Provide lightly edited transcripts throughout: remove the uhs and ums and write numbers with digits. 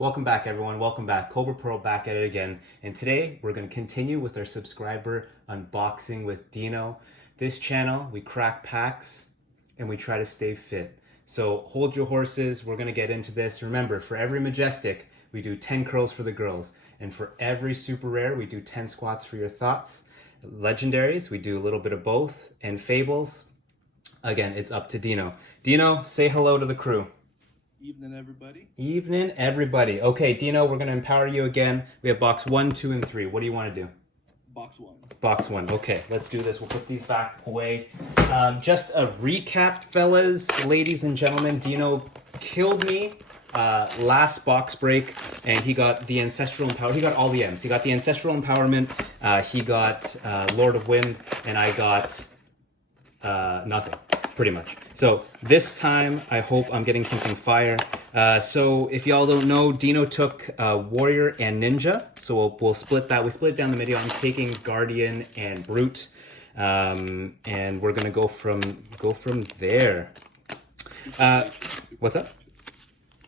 Welcome back, everyone. Welcome back. Cobra Pearl back at it again. And today we're going to continue with our subscriber unboxing with Dino. This channel, we crack packs and we try to stay fit. So hold your horses. We're going to get into this. Remember, for every Majestic, we do 10 curls for the girls. And for every super rare, we do 10 squats for your thoughts. Legendaries, we do a little bit of both. And Fables, again, it's up to Dino. Dino, say hello to the crew. Evening, everybody. Evening, everybody. Okay, Dino, we're going to empower you again. We have box 1, 2, and 3. What do you want to do? Box 1. Box 1. Okay, let's do this. We'll put these back away. Just a recap, fellas, ladies and gentlemen. Dino killed me last box break, and he got the Ancestral Empowerment. He got all the M's. He got the Ancestral Empowerment. He got Lord of Wind, and I got nothing. Pretty much. So this time, I hope I'm getting something fire. So if y'all don't know, Dino took Warrior and Ninja. So we'll split that. We split it down the middle. I'm taking Guardian and Brute, and we're gonna go from there. What's up?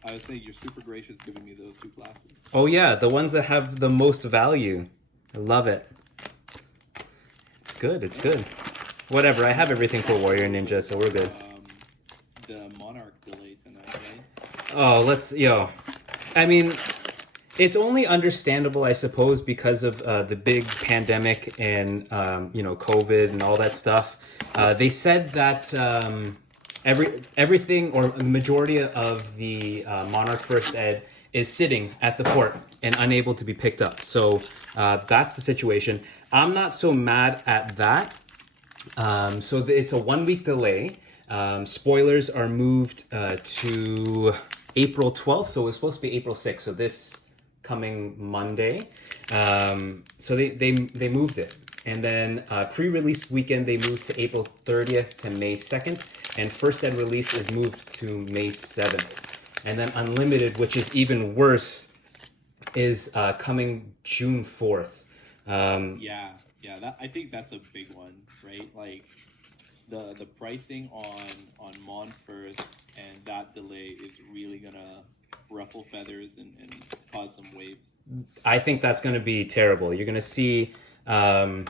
I was saying you're super gracious giving me those two classes. Oh yeah, the ones that have the most value. I love it. It's good. It's good. Whatever, I have everything for Warrior and Ninja, so we're good. The Monarch delay tonight, right? Oh, I mean, it's only understandable, I suppose, because of the big pandemic and, COVID and all that stuff. They said that everything, or the majority of the Monarch First Ed is sitting at the port and unable to be picked up. So that's the situation. I'm not so mad at that. So it's a 1-week delay. Spoilers are moved to April 12th, so it was supposed to be April 6th, so this coming Monday. So they moved it. And then pre-release weekend, they moved to April 30th to May 2nd, and First Ed release is moved to May 7th. And then Unlimited, which is even worse, is coming June 4th. Yeah, I think that's a big one, right? Like the pricing on Mon first and that delay is really gonna ruffle feathers and cause some waves. I think that's gonna be terrible. You're gonna see all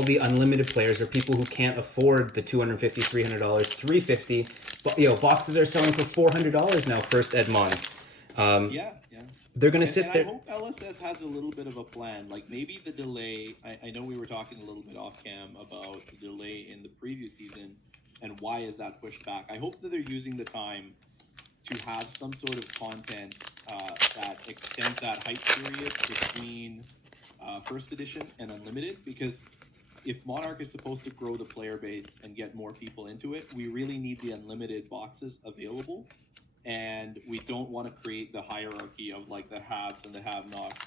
the unlimited players or people who can't afford the $250, $300, $350. But boxes are selling for $400 now. First Ed Mon. They're going to sit there. I hope LSS has a little bit of a plan. Like maybe the delay, I know we were talking a little bit off cam about the delay in the previous season and why is that pushed back. I hope that they're using the time to have some sort of content that extends that hype period between First Edition and Unlimited, because if Monarch is supposed to grow the player base and get more people into it, we really need the Unlimited boxes available. And we don't want to create the hierarchy of like the haves and the have-nots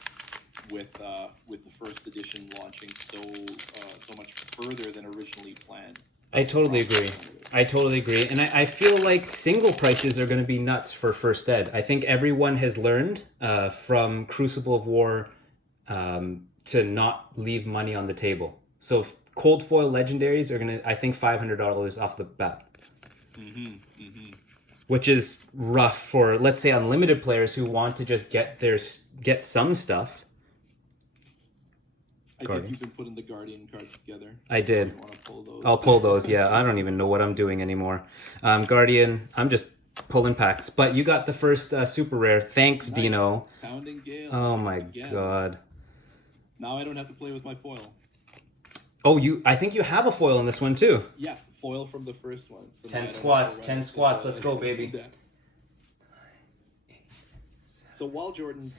with the First Edition launching so much further than originally planned. I totally agree. And I feel like single prices are going to be nuts for First Ed. I think everyone has learned from Crucible of War to not leave money on the table. So cold foil legendaries are going to, I think, $500 off the bat. Which is rough for, let's say, unlimited players who want to just get some stuff. I think you've been putting the Guardian cards together. I did. I'll pull those, yeah. I don't even know what I'm doing anymore. Guardian, I'm just pulling packs. But you got the first super rare. Thanks, nice. Dino. Pounding Gale. Oh my god. Now I don't have to play with my foil. Oh, I think you have a foil in this one too. Yeah. Foil from the first one. So 10 squats, 10 squats. Let's go, baby. So while Jordan's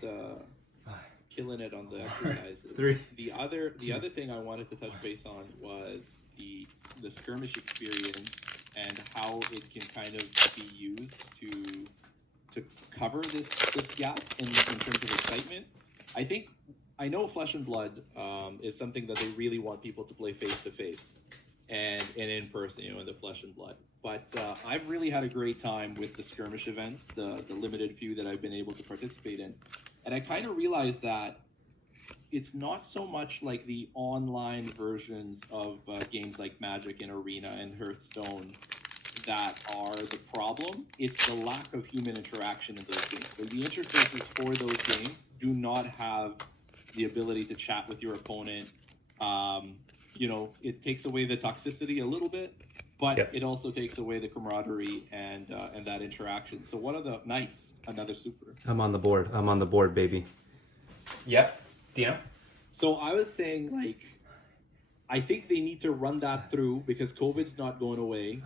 killing it on the exercises, the other thing I wanted to touch base on was the skirmish experience and how it can kind of be used to cover this gap in terms of excitement. I know Flesh and Blood is something that they really want people to play face to face. And in person, in the Flesh and Blood. But I've really had a great time with the skirmish events, the limited few that I've been able to participate in. And I kind of realized that it's not so much like the online versions of games like Magic and Arena and Hearthstone that are the problem. It's the lack of human interaction in those games. Like the interfaces for those games do not have the ability to chat with your opponent. It takes away the toxicity a little bit, but it also takes away the camaraderie and that interaction. So what are the another super? I'm on the board, baby. Yep. Dino? So I was saying, like, I think they need to run that through because COVID's not going away.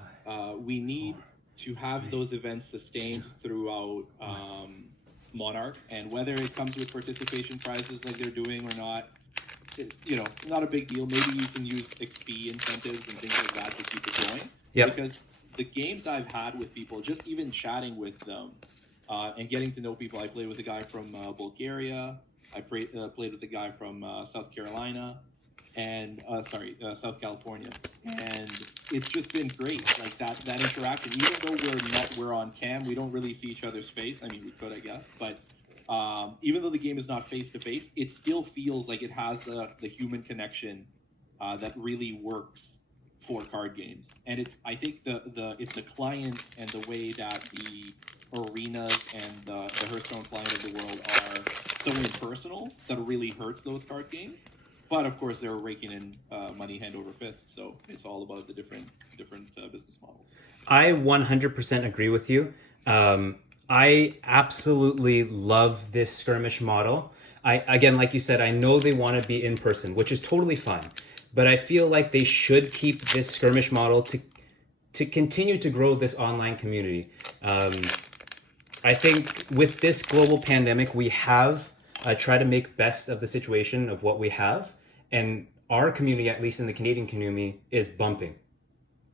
We need to have those events sustained throughout Monarch, and whether it comes with participation prizes like they're doing or not, not a big deal. Maybe you can use XP incentives and things like that to keep it going. Yeah. Because the games I've had with people, just even chatting with them and getting to know people. I played with a guy from Bulgaria. I played with a guy from South Carolina. And South California, and it's just been great. Like that interaction. Even though we're on cam, we don't really see each other's face. I mean, we could, I guess, but even though the game is not face to face, it still feels like it has the human connection that really works for card games. And I think it's the client and the way that the arenas and the Hearthstone client of the world are so impersonal that it really hurts those card games. But of course, they're raking in money hand over fist, so it's all about the different business models. I 100% agree with you. I absolutely love this skirmish model. Again, like you said, I know they want to be in person, which is totally fine. But I feel like they should keep this skirmish model to continue to grow this online community. I think with this global pandemic, we have tried to make best of the situation of what we have. And our community, at least in the Canadian community, is bumping.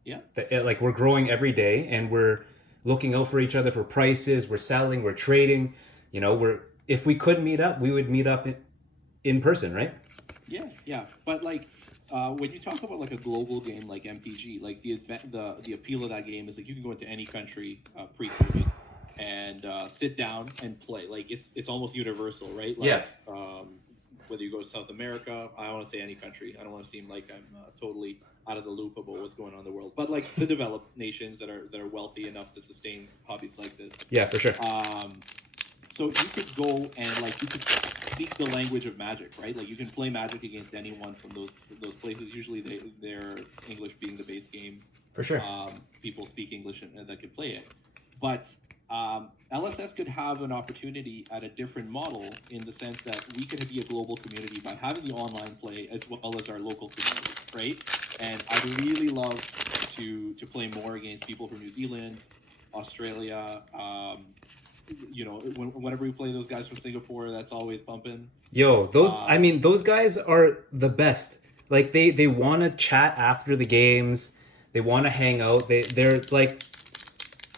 Yeah. Like we're growing every day, and we're looking out for each other for prices. We're selling, we're trading. If we could meet up, we would meet up in person, right? Yeah. But like when you talk about like a global game like MTG, like the appeal of that game is like you can go into any country pre-COVID and sit down and play. Like it's almost universal, right? Like, yeah. Whether you go to South America, I don't want to say any country. I don't want to seem like I'm totally out of the loop about what's going on in the world. But like the developed nations that are wealthy enough to sustain hobbies like this. Yeah, for sure. So you could go and like you could speak the language of Magic, right? Like you can play Magic against anyone from those places. Usually they're English being the base game. For sure. People speak English and that can play it, but LSS could have an opportunity at a different model in the sense that we could be a global community by having the online play as well as our local community, right? And I'd really love to play more against people from New Zealand, Australia. Whenever we play those guys from Singapore, that's always bumping. Yo, those guys are the best. Like they want to chat after the games. They want to hang out. They're like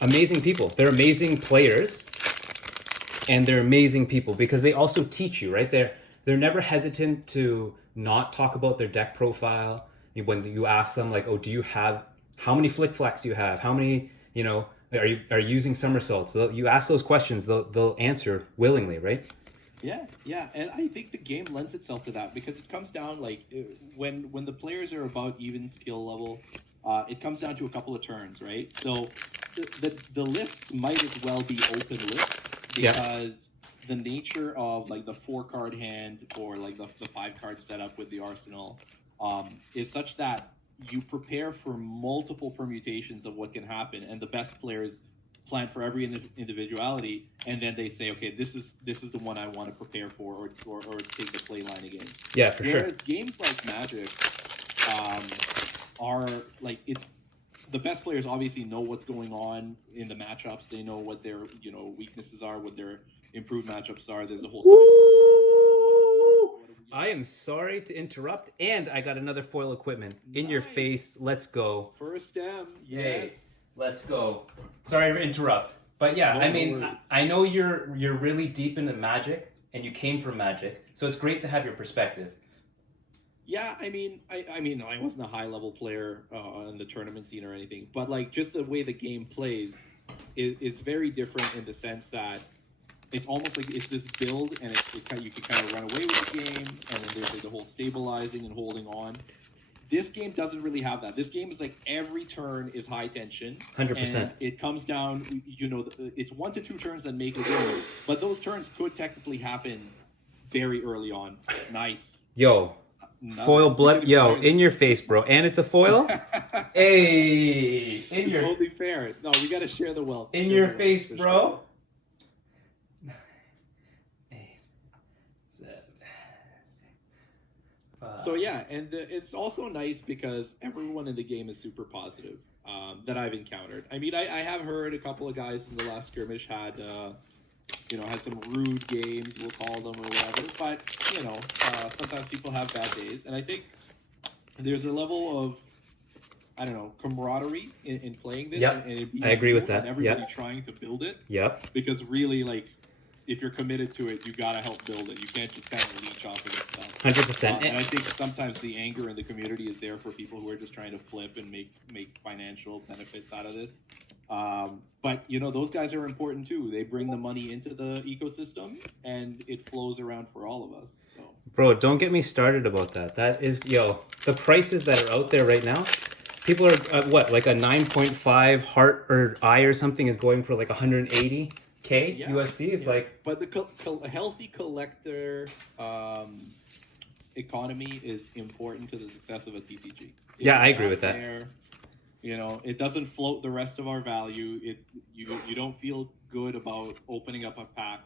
amazing people. They're amazing players, and they're amazing people because they also teach you, right? They're never hesitant to not talk about their deck profile. When you ask them, like, oh, how many flick flacks do you have? How many, are you using somersaults? You ask those questions, they'll answer willingly, right? Yeah, and I think the game lends itself to that because it comes down like when the players are about even skill level, it comes down to a couple of turns, right? So the lists might as well be open lists because the nature of like the 4-card hand or like the 5-card setup with the arsenal is such that you prepare for multiple permutations of what can happen, and the best players plan for every individuality, and then they say, okay, this is the one I want to prepare for or take the play line against. Yeah, for sure. Whereas games like Magic are like the best players obviously know what's going on in the matchups. They know what their weaknesses are, what their improved matchups are. There's a whole. I am sorry to interrupt, and I got another foil equipment in your face. Let's go. First M. Yes. Yay. Let's go. Sorry to interrupt, but yeah, I know you're really deep into Magic, and you came from Magic, so it's great to have your perspective. Yeah, I wasn't a high level player in the tournament scene or anything, but like just the way the game plays is very different in the sense that it's almost like it's this build, and you can kind of run away with the game, and then there's like the whole stabilizing and holding on. This game doesn't really have that. This game is like every turn is high tension. 100%. And it comes down, you know, it's 1 to 2 turns that make a game, but those turns could technically happen very early on. Nice. Yo, foil blood. Yo, in your face, bro. And it's a foil. Hey, in your totally fair. No, we got to share the wealth. in your face, bro. So yeah, and it's also nice because everyone in the game is super positive that I've encountered. I mean, I have heard a couple of guys in the last skirmish had, you know, had some rude games, we'll call them, or whatever. But, you know, sometimes people have bad days. And I think there's a level of, I don't know, camaraderie in playing this. Yep, and it being I agree with cool that. And everybody Yep. trying to build it. Yep. Because really, like, if you're committed to it, you gotta help build it. You can't just kind of leech off of it stuff. 100%. And I think sometimes the anger in the community is there for people who are just trying to flip and make financial benefits out of this. But you know, those guys are important too. They bring the money into the ecosystem, and it flows around for all of us. So, Bro, don't get me started about that. That is, yo, the prices that are out there right now. People are what, like a 9.5 heart or eye or something is going for like 180K USD. It's like, but a healthy collector economy is important to the success of a TCG. I agree with that. There, you know, it doesn't float the rest of our value. You don't feel good about opening up a pack.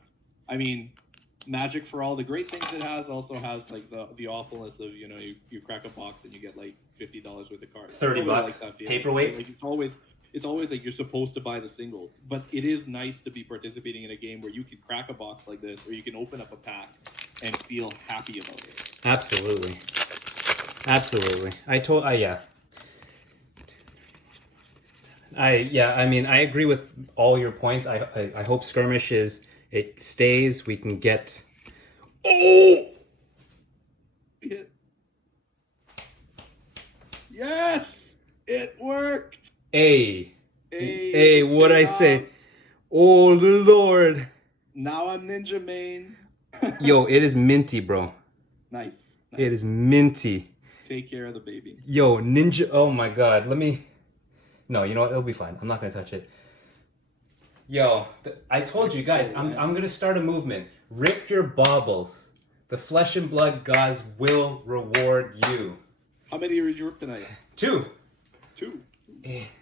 I mean, Magic, for all the great things it has, also has like the awfulness of, you know, you crack a box and you get like $50 worth of cards. $30 like that feeling. paperweight. Like it's always like you're supposed to buy the singles, but it is nice to be participating in a game where you can crack a box like this, or you can open up a pack and feel happy about it. Absolutely. I mean, I agree with all your points. I hope Skirmish it stays. We can get. Oh! Yes, it worked. Hey, what'd I say? Oh Lord! Now I'm Ninja Main. Yo, it is minty, bro. Nice. It is minty. Take care of the baby. Yo, Ninja. Oh my God. No, you know what? It'll be fine. I'm not gonna touch it. Yo, I told you guys, I'm gonna start a movement. Rip your baubles. The flesh and blood gods will reward you. How many did you rip tonight? 2. 2.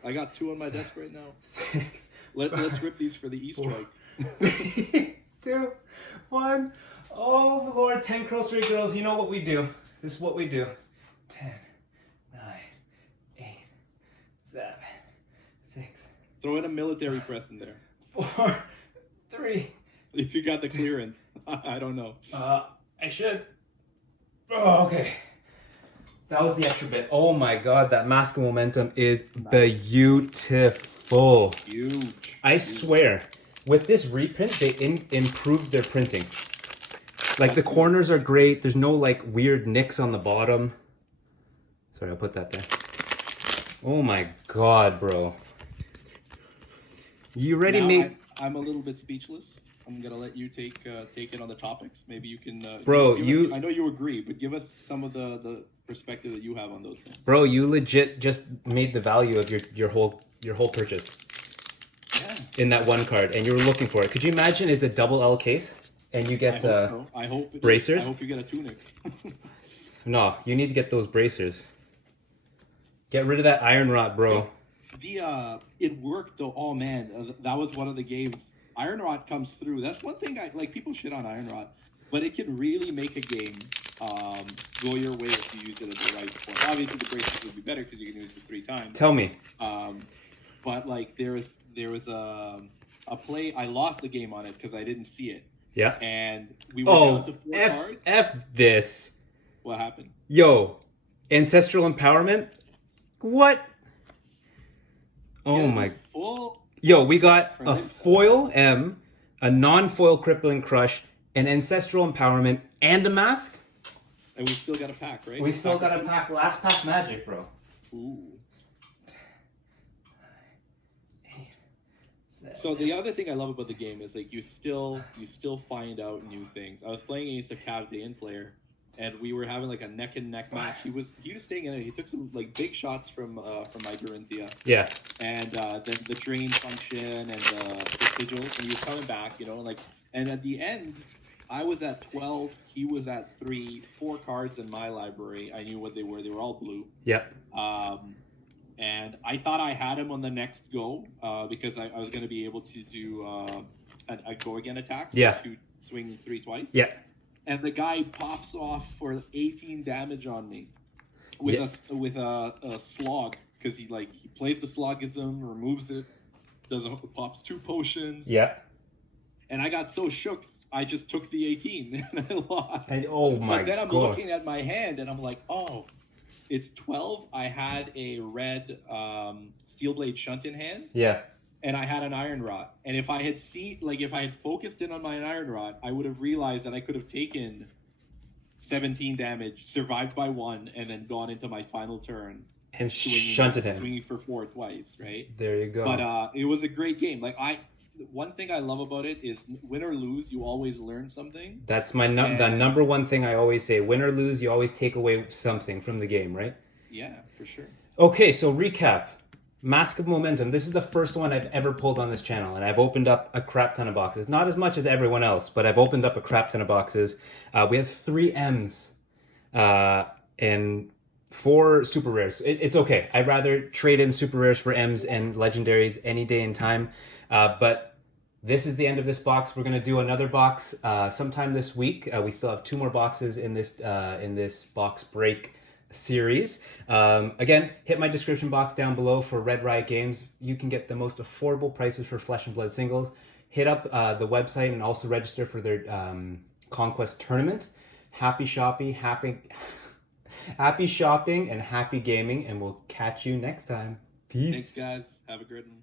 I got 2 on my desk right now. Let's rip these for the E-strike. 3, 2, 1. Oh Lord, 10 Curl Straight girls. You know what we do. This is what we do. 10, 9, 8, 7, 6. Throw in a military press in there. 4, 3. If you got the clearance. I don't know. I should. Oh, okay. That was the extra bit. Oh my God, that Mask of Momentum is beautiful. Huge. I swear, with this reprint, they improved their printing. Like the corners are great. There's no like weird nicks on the bottom. Sorry, I'll put that there. Oh my God, bro. You ready, mate? I'm a little bit speechless. I'm gonna let you take it on the topics. Maybe you can. Bro, I know you agree, but give us some of the perspective that you have on those things. Bro, you legit just made the value of your whole purchase. Yeah. In that one card, and you were looking for it. Could you imagine it's a double L case, and you get I hope bracers? I hope you get a tunic. No, you need to get those bracers. Get rid of that iron rot, bro. It worked though. Oh man, that was one of the games. Iron rot comes through. That's one thing people shit on iron rot, but it can really make a game go your way if you use it at the right point. Obviously, the bracers would be better because you can use it 3 times. Tell me. But like there was a play. I lost the game on it because I didn't see it. Yeah. And we were down to 4 cards. F this. What happened? Yo, Ancestral Empowerment? What? Oh my. Yo, we got a foil M, a non-foil Crippling Crush, an Ancestral Empowerment, and a Mask. And we still got a pack, right? We still got a pack. Last pack Magic, bro. Ooh. So the other thing I love about the game is like you still find out new things. I was playing against a Cav Dayan player and we were having like a neck and neck match. He was staying in it. He took some like big shots from my Dorinthia. Yeah. And then the drain function and the sigils, and he was coming back, and at the end, I was at 12, he was at 3, 4 cards in my library. I knew what they were all blue. Yep. And I thought I had him on the next go, because I was going to be able to do a go again attack. So yeah. To swing 3 twice. Yeah. And the guy pops off for 18 damage on me with a slog. Because he plays the slogism, removes it, pops 2 potions. Yeah. And I got so shook, I just took the 18 and I lost. And oh my god. But then I'm looking at my hand and I'm like, oh, it's 12. I had a red Steelblade Shunt in hand. Yeah. And I had an Iron Rod. And if I had focused in on my Iron Rod, I would have realized that I could have taken 17 damage, survived by 1, and then gone into my final turn. And shunted him. Swinging for 4 twice, right? There you go. But it was a great game. One thing I love about it is win or lose, you always learn something. That's the number one thing I always say. Win or lose, you always take away something from the game, right? Yeah, for sure. Okay, so recap. Mask of Momentum. This is the first one I've ever pulled on this channel, and I've opened up a crap ton of boxes. Not as much as everyone else, but I've opened up a crap ton of boxes. We have 3 M's and 4 super rares. It's okay. I'd rather trade in super rares for M's and legendaries any day and time. But this is the end of this box. We're going to do another box sometime this week. We still have 2 more boxes in this box break series. Again, hit my description box down below for Red Riot Games. You can get the most affordable prices for Flesh and Blood singles. Hit up the website and also register for their Conquest tournament. Happy shopping and happy gaming, and we'll catch you next time. Peace. Thanks, guys. Have a great one.